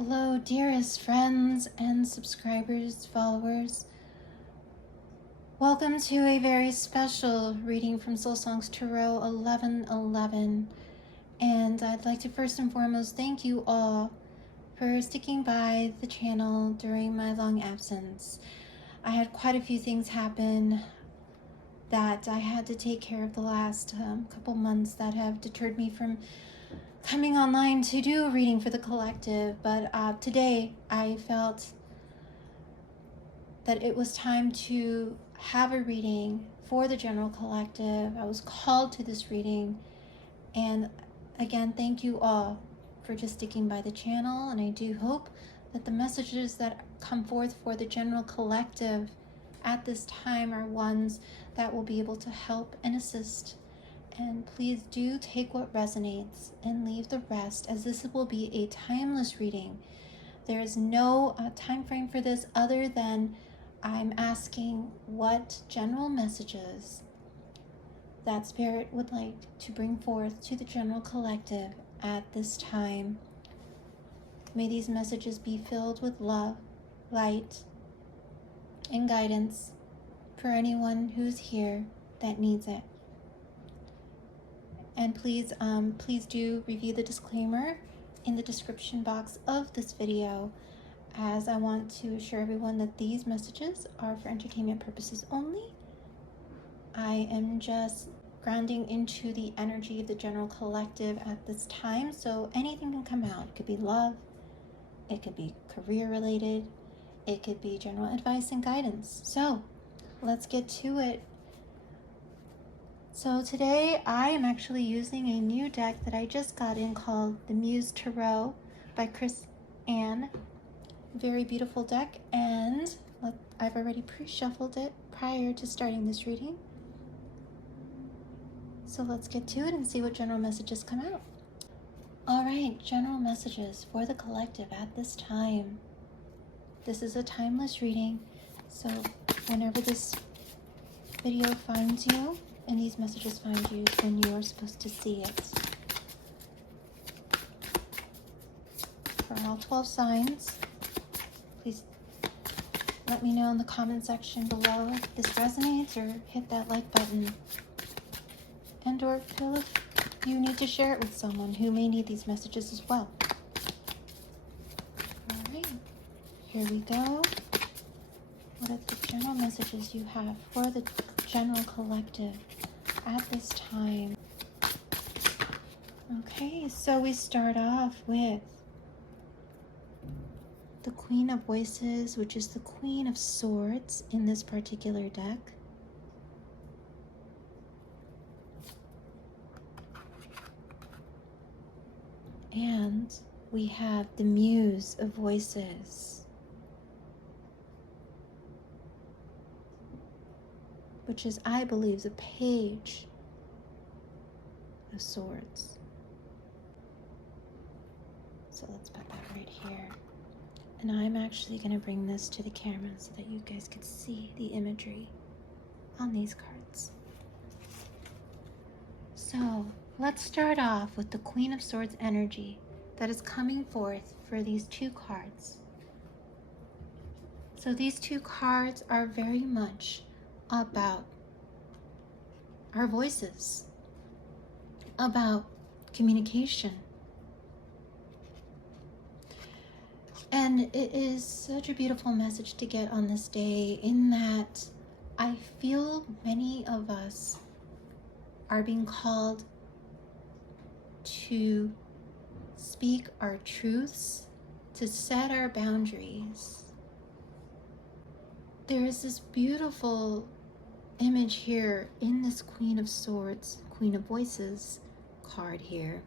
Hello, dearest friends and subscribers, followers. Welcome to a very special reading from Soul Songs Tarot 1111. And I'd like to first and foremost thank you all for sticking by the channel during my long absence. I had quite a few things happen that I had to take care of the last couple months that have deterred me from coming online to do a reading for the collective, but today I felt that it was time to have a reading for the general collective. I was called to this reading, and again, thank you all for just sticking by the channel, and I do hope that the messages that come forth for the general collective at this time are ones that will be able to help and assist. And please do take what resonates and leave the rest, as this will be a timeless reading. There is no time frame for this other than I'm asking what general messages that Spirit would like to bring forth to the general collective at this time. May these messages be filled with love, light, and guidance for anyone who's here that needs it. And please do review the disclaimer in the description box of this video, as I want to assure everyone that these messages are for entertainment purposes only. I am just grounding into the energy of the general collective at this time, so anything can come out. It could be love, it could be career related, it could be general advice and guidance. So let's get to it. So today I am actually using a new deck that I just got in called the Muse Tarot by Chris Ann. Very beautiful deck, and I've already pre-shuffled it prior to starting this reading. So let's get to it and see what general messages come out. All right, general messages for the collective at this time. This is a timeless reading, so whenever this video finds you and these messages find you, then you are supposed to see it. For all 12 signs, please let me know in the comment section below if this resonates, or hit that like button. And or feel if you need to share it with someone who may need these messages as well. Alright, here we go. What are the general messages you have for the general collective at this time? Okay, so we start off with the Queen of Voices, which is the Queen of Swords in this particular deck. And we have the Muse of Voices, which is, I believe, the Page of Swords. So let's put that right here. And I'm actually going to bring this to the camera so that you guys can see the imagery on these cards. So let's start off with the Queen of Swords energy that is coming forth for these two cards. So these two cards are very much about our voices, about communication. And it is such a beautiful message to get on this day, in that I feel many of us are being called to speak our truths, to set our boundaries. There is this beautiful image here in this Queen of Swords, Queen of Voices card here,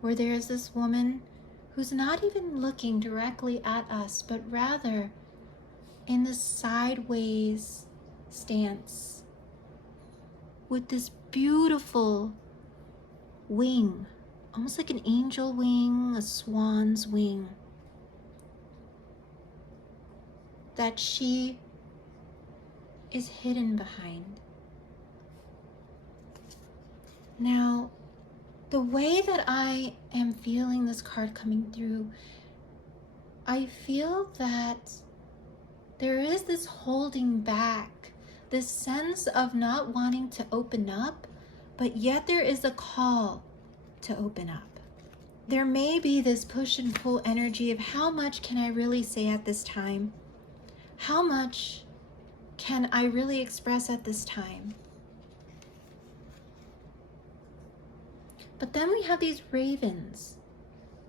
where there is this woman who's not even looking directly at us, but rather in this sideways stance with this beautiful wing, almost like an angel wing, a swan's wing, that she is hidden behind. Now, the way that I am feeling this card coming through I feel that there is this holding back, this sense of not wanting to open up, but yet there is a call to open up. There may be this push and pull energy of how much can I really say at this time? How much can I really express at this time? But then we have these ravens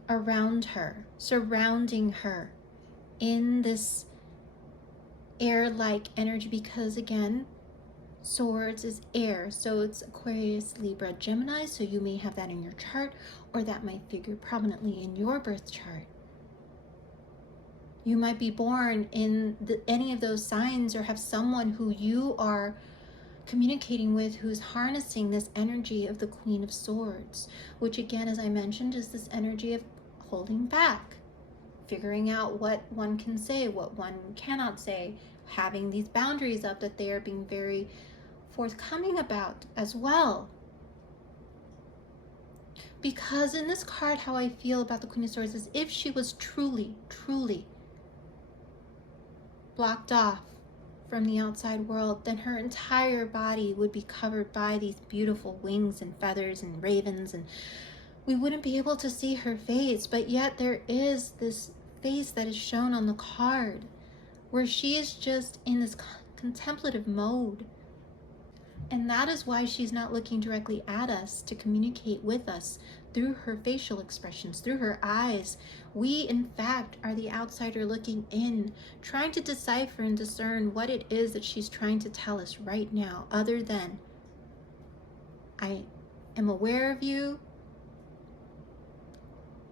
around her, surrounding her in this air-like energy, because again, swords is air, so it's Aquarius, Libra, Gemini, so you may have that in your chart, or that might figure prominently in your birth chart. You might be born in any of those signs, or have someone who you are communicating with who's harnessing this energy of the Queen of Swords, which again, as I mentioned, is this energy of holding back, figuring out what one can say, what one cannot say, having these boundaries up that they are being very forthcoming about as well. Because in this card, how I feel about the Queen of Swords is if she was truly, truly blocked off from the outside world, then her entire body would be covered by these beautiful wings and feathers and ravens, and we wouldn't be able to see her face. But yet there is this face that is shown on the card where she is just in this contemplative mode. And that is why she's not looking directly at us to communicate with us through her facial expressions, through her eyes. We, in fact, are the outsider looking in, trying to decipher and discern what it is that she's trying to tell us right now, other than, I am aware of you.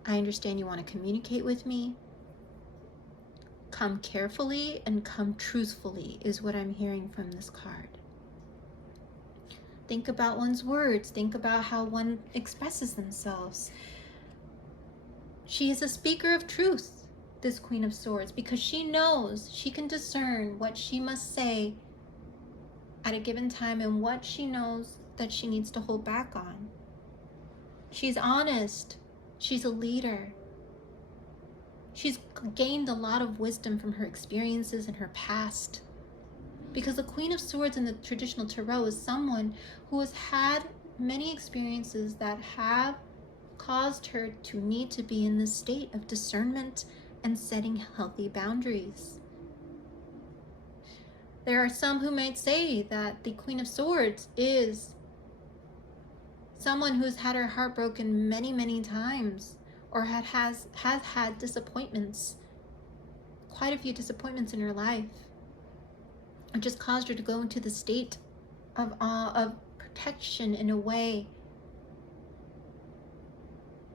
I understand you want to communicate with me. Come carefully and come truthfully is what I'm hearing from this card. Think about one's words. Think about how one expresses themselves. She is a speaker of truth, this Queen of Swords, because she knows, she can discern what she must say at a given time and what she knows that she needs to hold back on. She's honest. She's a leader. She's gained a lot of wisdom from her experiences in her past. Because the Queen of Swords in the traditional tarot is someone who has had many experiences that have caused her to need to be in this state of discernment and setting healthy boundaries. There are some who might say that the Queen of Swords is someone who's had her heart broken many, many times, or has had disappointments, quite a few disappointments in her life. It just caused her to go into the state of protection in a way.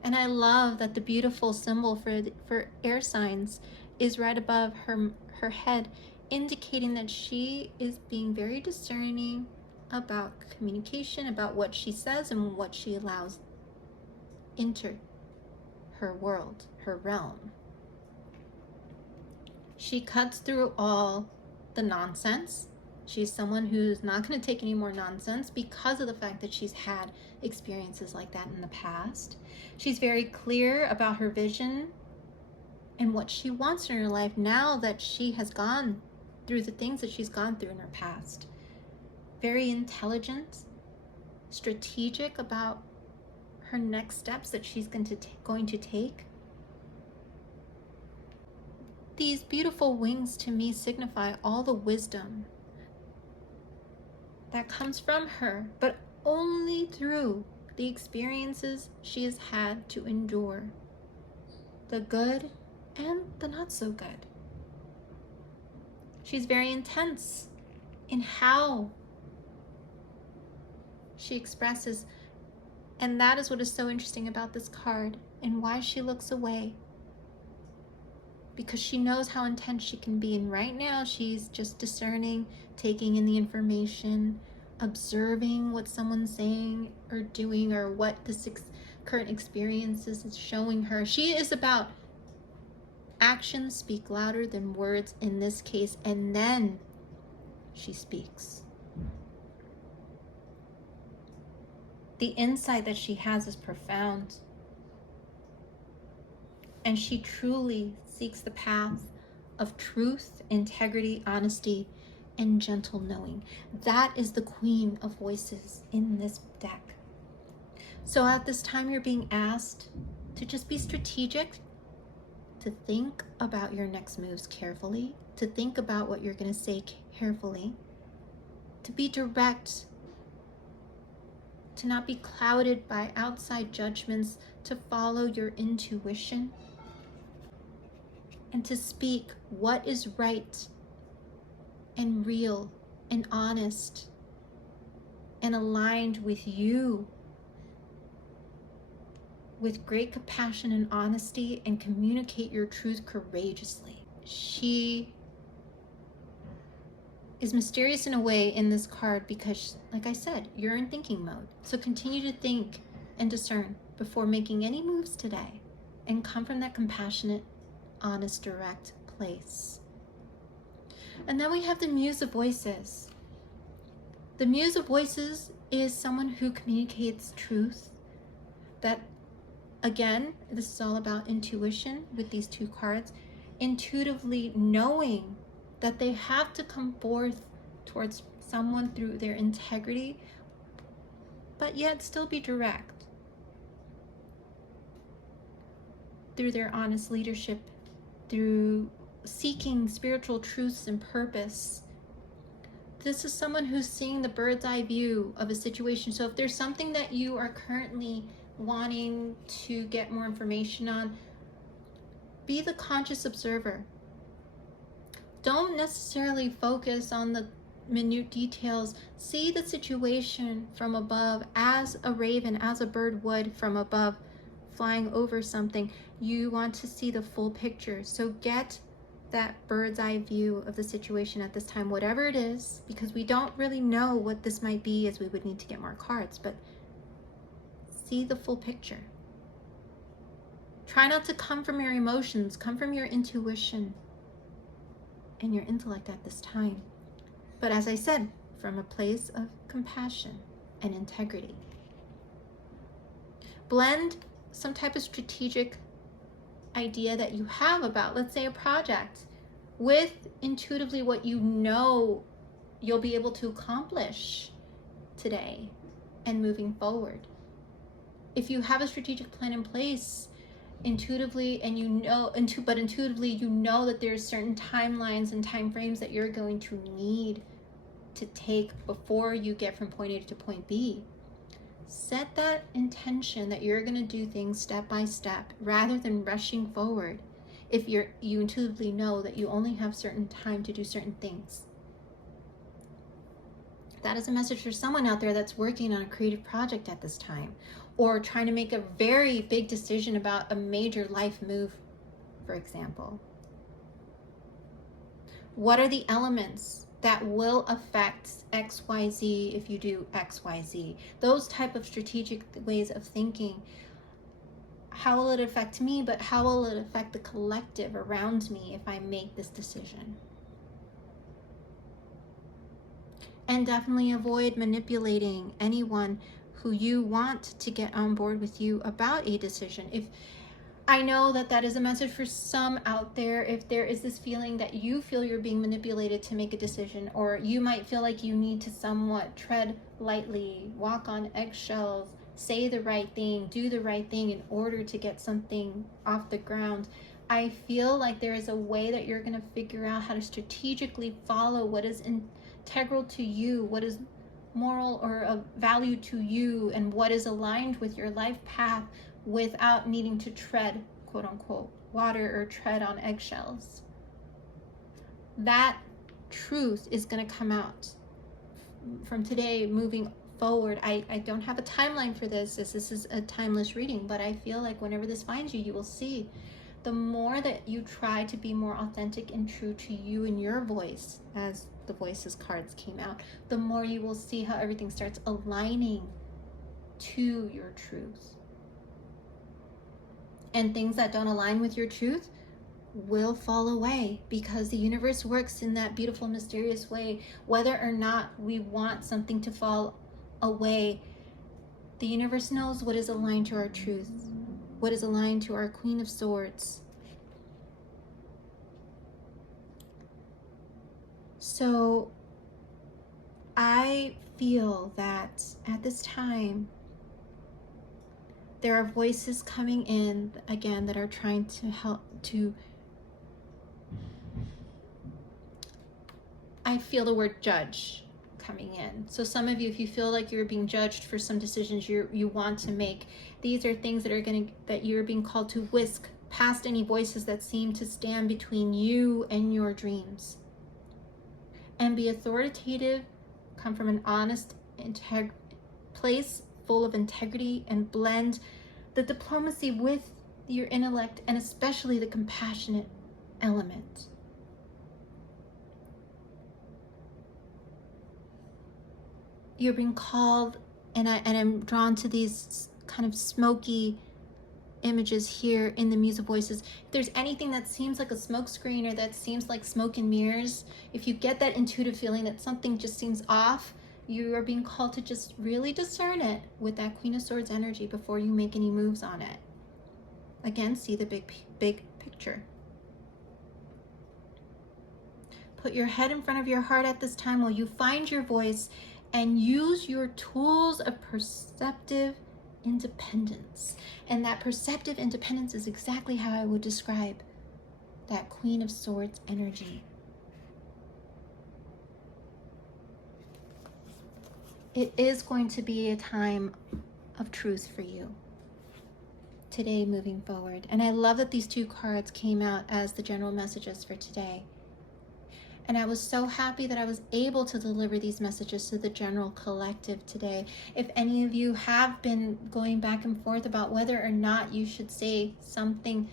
And I love that the beautiful symbol for air signs is right above her head, indicating that she is being very discerning about communication, about what she says and what she allows into her world, her realm. She cuts through all the nonsense. She's someone who's not going to take any more nonsense because of the fact that she's had experiences like that in the past. She's very clear about her vision and what she wants in her life now that she has gone through the things that she's gone through in her past. Very intelligent, strategic about her next steps that she's going to take. These beautiful wings to me signify all the wisdom that comes from her, but only through the experiences she has had to endure, the good and the not so good. She's very intense in how she expresses, and that is what is so interesting about this card and why she looks away. Because she knows how intense she can be, and right now she's just discerning, taking in the information, observing what someone's saying or doing, or what this current experience is showing her. She is about actions speak louder than words in this case, and then she speaks. The insight that she has is profound, and she truly seeks the path of truth, integrity, honesty, and gentle knowing. That is the Queen of Voices in this deck. So at this time, you're being asked to just be strategic, to think about your next moves carefully, to think about what you're going to say carefully, to be direct, to not be clouded by outside judgments, to follow your intuition, and to speak what is right and real and honest and aligned with you, with great compassion and honesty, and communicate your truth courageously. She is mysterious in a way in this card because, like I said, you're in thinking mode. So continue to think and discern before making any moves today, and come from that compassionate, honest, direct place. And then we have the Muse of Voices. The Muse of Voices is someone who communicates truth. That, again, this is all about intuition with these two cards. Intuitively knowing that they have to come forth towards someone through their integrity, but yet still be direct through their honest leadership, through seeking spiritual truths and purpose. This is someone who's seeing the bird's eye view of a situation. So if there's something that you are currently wanting to get more information on, be the conscious observer. Don't necessarily focus on the minute details. See the situation from above, as a raven, as a bird would from above, flying over something. You want to see the full picture. So get that bird's eye view of the situation at this time, whatever it is, because we don't really know what this might be, as we would need to get more cards, but see the full picture. Try not to come from your emotions, come from your intuition and your intellect at this time. But as I said, from a place of compassion and integrity. Blend some type of strategic idea that you have about, let's say, a project, with intuitively what you know you'll be able to accomplish today and moving forward. If you have a strategic plan in place, intuitively, and you know, but intuitively you know that there's certain timelines and time frames that you're going to need to take before you get from point A to point B. Set that intention that you're going to do things step by step rather than rushing forward if you intuitively know that you only have certain time to do certain things. That is a message for someone out there that's working on a creative project at this time, or trying to make a very big decision about a major life move, for example. What are the elements that will affect XYZ if you do XYZ? Those type of strategic ways of thinking. How will it affect me, but how will it affect the collective around me if I make this decision? And definitely avoid manipulating anyone who you want to get on board with you about a decision. If I know that that is a message for some out there, if there is this feeling that you feel you're being manipulated to make a decision, or you might feel like you need to somewhat tread lightly, walk on eggshells, say the right thing, do the right thing in order to get something off the ground, I feel like there is a way that you're going to figure out how to strategically follow what is integral to you, what is moral or of value to you, and what is aligned with your life path without needing to tread, quote unquote, water or tread on eggshells. That truth is going to come out from today moving forward. I don't have a timeline for this, as this is a timeless reading, but I feel like whenever this finds you, you will see the more that you try to be more authentic and true to you and your voice, as the Voices cards came out, the more you will see how everything starts aligning to your truth. And things that don't align with your truth will fall away, because the universe works in that beautiful, mysterious way. Whether or not we want something to fall away, the universe knows what is aligned to our truth, what is aligned to our Queen of Swords. So I feel that at this time, there are voices coming in again that are trying to help to, I feel the word judge coming in. So some of you, if you feel like you're being judged for some decisions you want to make, these are things that you're being called to whisk past any voices that seem to stand between you and your dreams. And be authoritative, come from an honest place full of integrity, and blend the diplomacy with your intellect, and especially the compassionate element. You're being called, and I'm drawn to these kind of smoky images here in the Muse of Voices. If there's anything that seems like a smoke screen or that seems like smoke and mirrors, if you get that intuitive feeling that something just seems off, you are being called to just really discern it with that Queen of Swords energy before you make any moves on it. Again, see the big picture. Put your head in front of your heart at this time while you find your voice and use your tools of perceptive independence. And that perceptive independence is exactly how I would describe that Queen of Swords energy. It is going to be a time of truth for you today moving forward. And I love that these two cards came out as the general messages for today. And I was so happy that I was able to deliver these messages to the general collective today. If any of you have been going back and forth about whether or not you should say something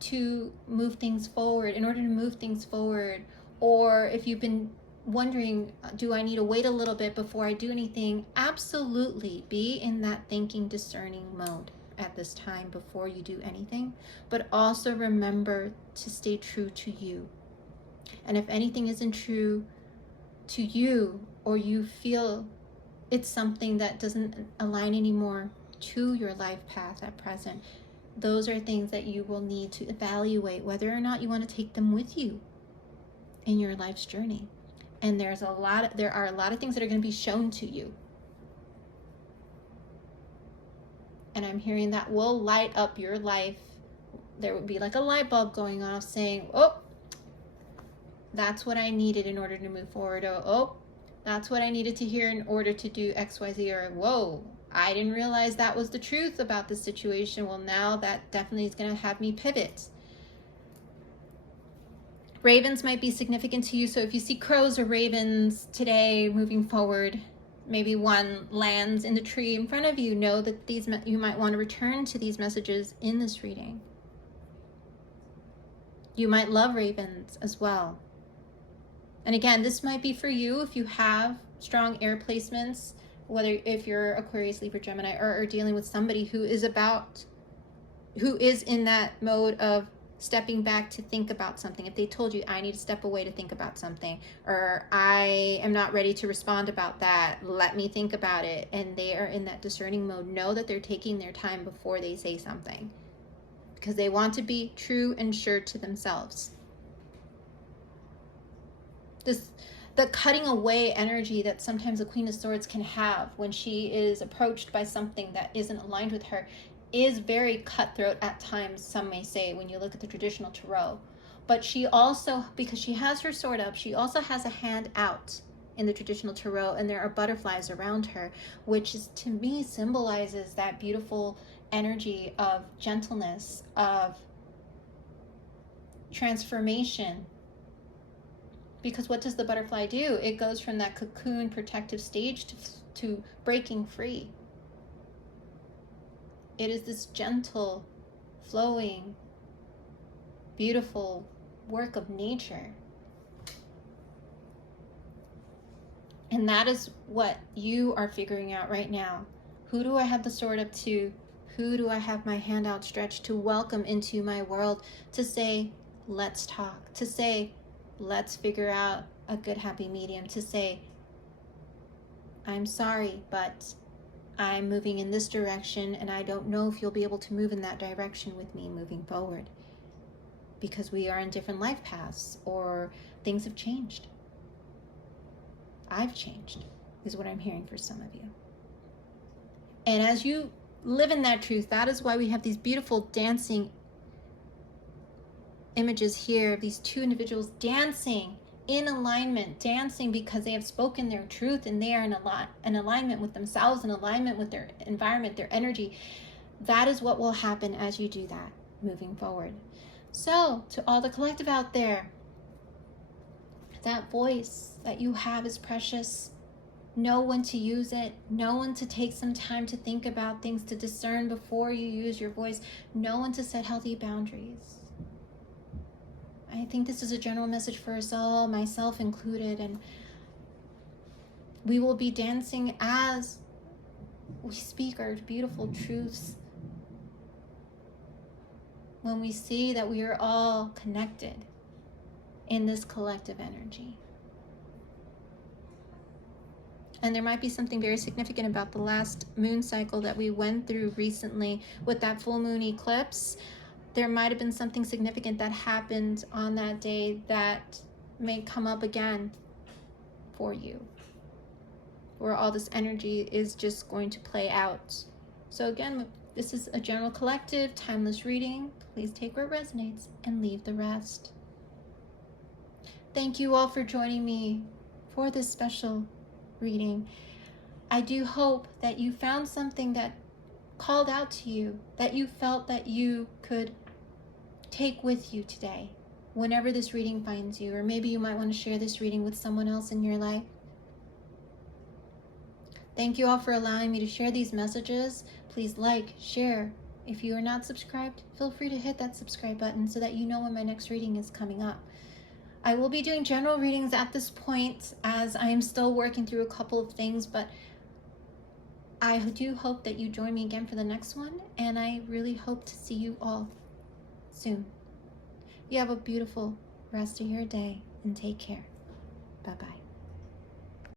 to move things forward, in order to move things forward, or if you've been wondering, do I need to wait a little bit before I do anything? Absolutely be in that thinking, discerning mode at this time before you do anything. But also remember to stay true to you. And if anything isn't true to you, or you feel it's something that doesn't align anymore to your life path at present, those are things that you will need to evaluate whether or not you want to take them with you in your life's journey. And there are a lot of things that are going to be shown to you. And I'm hearing that will light up your life. There would be like a light bulb going off saying, oh, that's what I needed in order to move forward. Oh, that's what I needed to hear in order to do XYZ. Or, whoa, I didn't realize that was the truth about the situation. Well, now that definitely is going to have me pivot. Ravens might be significant to you. So if you see crows or ravens today moving forward, maybe one lands in the tree in front of you, know that you might want to return to these messages in this reading. You might love ravens as well. And again, this might be for you if you have strong air placements, whether if you're Aquarius, Libra, Gemini, or dealing with somebody who is in that mode of stepping back to think about something. If they told you, I need to step away to think about something, or I am not ready to respond about that, let me think about it, and they are in that discerning mode, know that they're taking their time before they say something, because they want to be true and sure to themselves. The cutting away energy that sometimes the Queen of Swords can have when she is approached by something that isn't aligned with her is very cutthroat at times, some may say, when you look at the traditional tarot. But she also, because she has her sword up, she also has a hand out in the traditional tarot, and there are butterflies around her, which is, to me, symbolizes that beautiful energy of gentleness, of transformation. Because what does the butterfly do? It goes from that cocoon protective stage to breaking free. It is this gentle, flowing, beautiful work of nature. And that is what you are figuring out right now. Who do I have the sword up to? Who do I have my hand outstretched to welcome into my world, to say, let's talk, to say, let's figure out a good, happy medium, to say, I'm sorry, but I'm moving in this direction, and I don't know if you'll be able to move in that direction with me moving forward. because we are in different life paths or things have changed. I've changed, is what I'm hearing for some of you. And as you live in that truth, that is why we have these beautiful dancing images here of these two individuals dancing in alignment, dancing because they have spoken their truth and they are in alignment with themselves, in alignment with their environment, their energy. That is what will happen as you do that moving forward. So, to all the collective out there, that voice that you have is precious. Know when to use it. Know when to take some time to think about things, to discern before you use your voice. Know when to set healthy boundaries. I think this is a general message for us all, myself included, and we will be dancing as we speak our beautiful truths. When we see that we are all connected in this collective energy. And there might be something very significant about the last moon cycle that we went through recently with that full moon eclipse. There might have been something significant that happened on that day that may come up again for you, where all this energy is just going to play out. So again, this is a general collective, timeless reading. Please take where it resonates and leave the rest. Thank you all for joining me for this special reading. I do hope that you found something that called out to you, that you felt that you could take with you today, whenever this reading finds you, or maybe you might want to share this reading with someone else in your life. Thank you all for allowing me to share these messages. Please like, share. If you are not subscribed, feel free to hit that subscribe button so that you know when my next reading is coming up. I will be doing general readings at this point as I am still working through a couple of things, but I do hope that you join me again for the next one, and I really hope to see you all soon. You have a beautiful rest of your day and take care. Bye-bye.